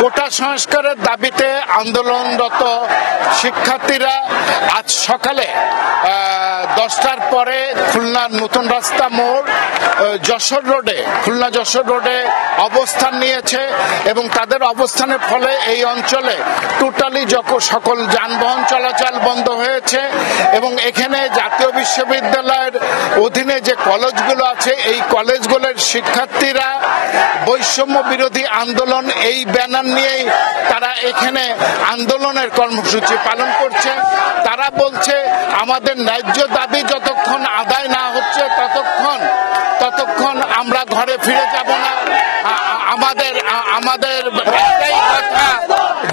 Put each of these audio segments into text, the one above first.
কোটা সংস্কারের দাবিতে আন্দোলনরত শিক্ষার্থীরা আজ সকালে 10টার পরে খুলনার নতুন রাস্তা মোড় খুলনা যশোর রোডে অবস্থান নিয়েছে এবং তাদের অবস্থানের ফলে এই অঞ্চলে টোটালি সকল যানবাহন চলাচল বন্ধ হয়েছে এবং এখানে জাতীয় বিশ্ববিদ্যালয়ের অধীনে যে কলেজগুলো আছে এই কলেজগুলোর শিক্ষার্থীরা বৈষম্য বিরোধী আন্দোলন এই ব্যানার নিয়েই তারা এখানে আন্দোলনের কর্মসূচি পালন করছে। তারা বলছে আমাদের ন্যায্য দাবি যতক্ষণ আদায় না হচ্ছে ততক্ষণ আমরা ঘরে ফিরে যাব না। আমাদের একটাই কথা,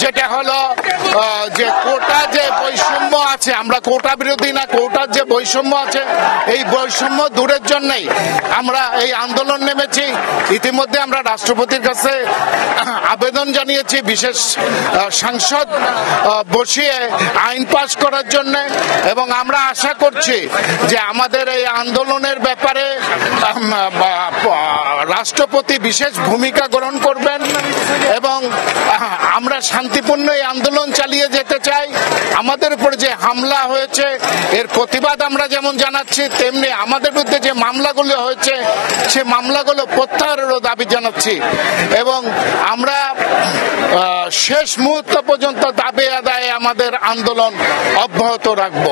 যেটা হলো যে কোটা যে বৈষম্য আছে, আমরা কোটা বিরোধী না, কোটার যে বৈষম্য আছে এই বৈষম্য দূরের জন্যই আমরা এই আন্দোলন নেমেছি। ইতিমধ্যে আমরা রাষ্ট্রপতির কাছে আবেদন জানিয়েছি বিশেষ সংসদ বসিয়ে আইন পাস করার জন্য এবং আমরা আশা করছি যে আমাদের এই আন্দোলনের ব্যাপারে রাষ্ট্রপতি বিশেষ ভূমিকা গ্রহণ করবেন এবং আমরা শান্তিপূর্ণ এই আন্দোলন চালিয়ে যেতে চাই। আমাদের উপর যে হামলা হয়েছে এর প্রতিবাদ আমরা যেমন জানাচ্ছি, তেমনি আমাদের বিরুদ্ধে যে মামলাগুলো হয়েছে সে মামলাগুলো প্রত্যাহারেরও দাবি জানাচ্ছি এবং আমরা শেষ মুহূর্ত পর্যন্ত দাবি আদায়ে আমাদের আন্দোলন অব্যাহত রাখব।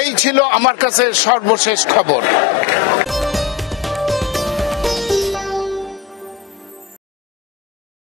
এই ছিল আমার কাছে সর্বশেষ খবর।